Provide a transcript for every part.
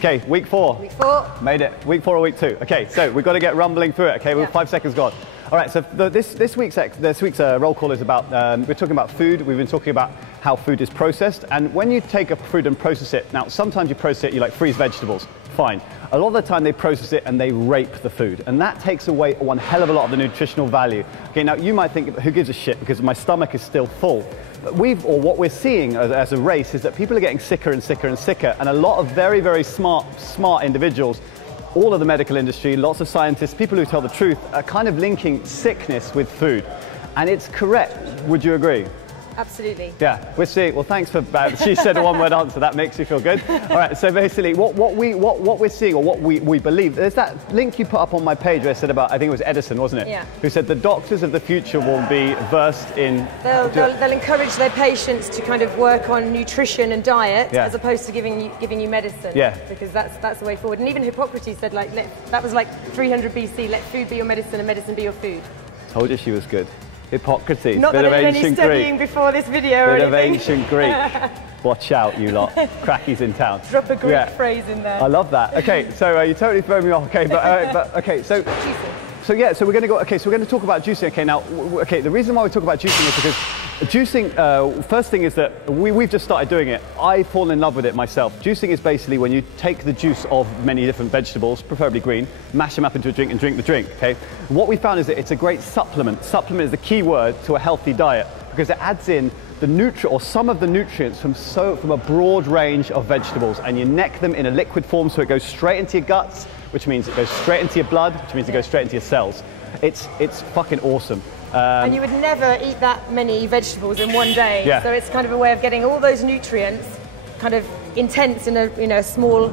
Okay, week 4. Week 4. Made it. Week 4 or week 2. Okay, so we've got to get rumbling through it. Okay, we've 5 seconds gone. All right, so this week's roll call is about, we're talking about food. We've been talking about how food is processed. And when you take a food and process it, now sometimes you process it, you like freeze vegetables, fine. A lot of the time they process it and they rape the food. And that takes away one hell of a lot of the nutritional value. Okay, now you might think, who gives a shit, because my stomach is still full. But what we're seeing as a race is that people are getting sicker and sicker and sicker. And a lot of very, very smart individuals, all of the medical industry, lots of scientists, people who tell the truth, are kind of linking sickness with food. And it's correct. Would you agree? Absolutely. Yeah, we're seeing, well, thanks for, she said a one-word answer, that makes you feel good. All right, so basically what we're seeing, or what we believe, there's that link you put up on my page where I said about, I think it was Edison, wasn't it? Yeah. Who said the doctors of the future will be versed in... They'll encourage their patients to kind of work on nutrition and diet as opposed to giving you medicine. Yeah. Because that's the way forward. And even Hippocrates said, like, that was like 300 BC, let food be your medicine and medicine be your food. Told you she was good. Hippocrates, Not bit that of I did any ancient studying Greek. before this video or Bit of anything. ancient Greek. Watch out, you lot. Crackies in town. Drop a Greek phrase in there. I love that. Okay, so you totally throw me off. Okay, but okay, so yeah, so we're going to go. Okay, so we're going to talk about juicing. Okay, now, okay, the reason why we talk about juicing is because juicing. First thing is that we've just started doing it. I fall in love with it myself. Juicing is basically when you take the juice of many different vegetables, preferably green, mash them up into a drink and drink the drink. Okay, and what we found is that it's a great supplement. Supplement is the key word to a healthy diet because it adds in some of the nutrients from a broad range of vegetables, and you neck them in a liquid form so it goes straight into your guts, which means it goes straight into your blood, which means it goes straight into your cells. It's fucking awesome. And you would never eat that many vegetables in one day. Yeah. So it's kind of a way of getting all those nutrients kind of intense in a small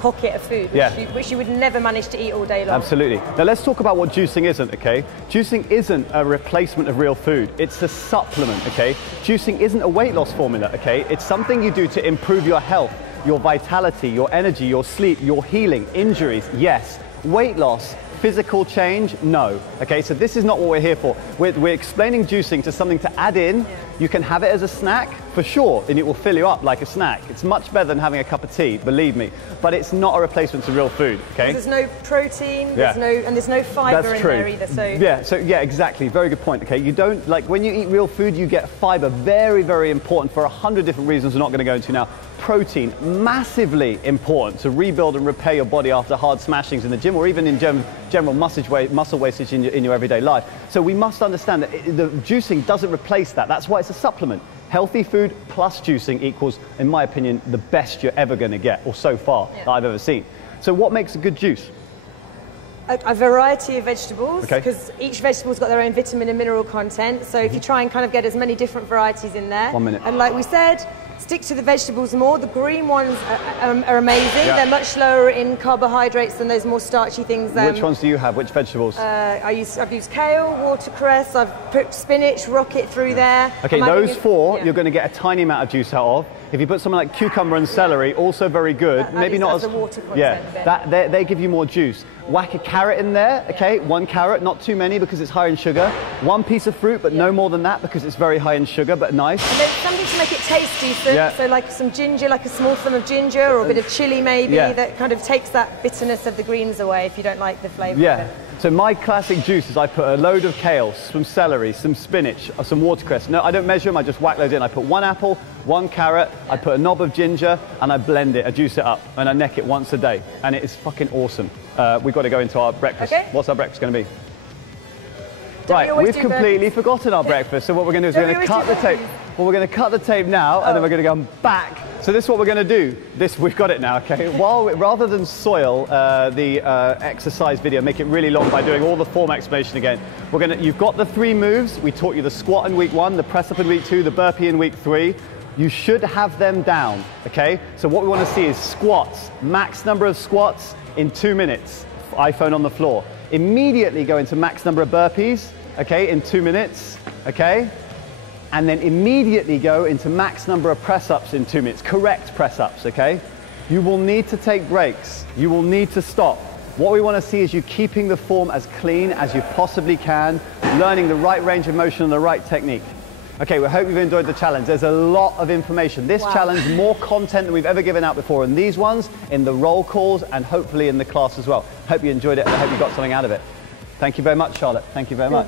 pocket of food, which you would never manage to eat all day long. Absolutely. Now let's talk about what juicing isn't, okay? Juicing isn't a replacement of real food. It's a supplement, okay? Juicing isn't a weight loss formula, okay? It's something you do to improve your health, your vitality, your energy, your sleep, your healing, injuries, yes. Weight loss, physical change, no. Okay, so this is not what we're here for. We're explaining juicing to something to add in. You can have it as a snack, for sure, and it will fill you up like a snack. It's much better than having a cup of tea, believe me. But it's not a replacement to real food, okay? There's no protein, there's no fiber in there either, so... Yeah, exactly, very good point, okay? You don't, like, when you eat real food, you get fiber, very, very important for 100 different reasons we're not going to go into now. Protein, massively important to rebuild and repair your body after hard smashings in the gym or even in general muscle wastage in your everyday life. So we must understand that the juicing doesn't replace that. That's why it's a supplement. Healthy food plus juicing equals, in my opinion, the best you're ever going to get, or so far that I've ever seen. So what makes a good juice? A variety of vegetables, because each vegetable's got their own vitamin and mineral content. So if you try and kind of get as many different varieties in there. 1 minute. And like we said, stick to the vegetables more. The green ones are amazing. They're much lower in carbohydrates than those more starchy things. Which ones do you have? Which vegetables? I've used kale, watercress, I've put spinach, rocket through there. Okay, those 4 you're going to get a tiny amount of juice out of. If you put something like cucumber and celery, also very good. Maybe not as the water content they give you more juice. Whack a carrot in there, okay? 1 carrot, not too many because it's high in sugar. 1 piece of fruit, but no more than that because it's very high in sugar, but nice. And then something to make it taste decent. So like some ginger, like a small thumb of ginger or a bit of chili maybe, that kind of takes that bitterness of the greens away if you don't like the flavour of it. So my classic juice is I put a load of kale, some celery, some spinach, some watercress. No, I don't measure them, I just whack those in. I put 1 apple, 1 carrot, I put a knob of ginger, and I blend it, I juice it up, and I neck it once a day. And it is fucking awesome. We've got to go into our breakfast. What's our breakfast going to be? Right, we've completely forgotten our breakfast. So what we're going to do is we're going to cut the tape. Well, we're going to cut the tape now, and then we're going to come back. So this is what we're going to do. We've got it now, okay? Rather than soil the exercise video, make it really long by doing all the form explanation again, you've got the 3 moves. We taught you the squat in week 1, the press up in week 2, the burpee in week 3. You should have them down, okay? So what we want to see is squats, max number of squats in 2 minutes, iPhone on the floor. Immediately go into max number of burpees, okay, in 2 minutes, okay? And then immediately go into max number of press-ups in 2 minutes, correct press-ups, okay? You will need to take breaks. You will need to stop. What we want to see is you keeping the form as clean as you possibly can, learning the right range of motion and the right technique. Okay, we hope you've enjoyed the challenge. There's a lot of information. This challenge, more content than we've ever given out before in these ones, in the roll calls, and hopefully in the class as well. Hope you enjoyed it, and I hope you got something out of it. Thank you very much, Charlotte. Thank you very much.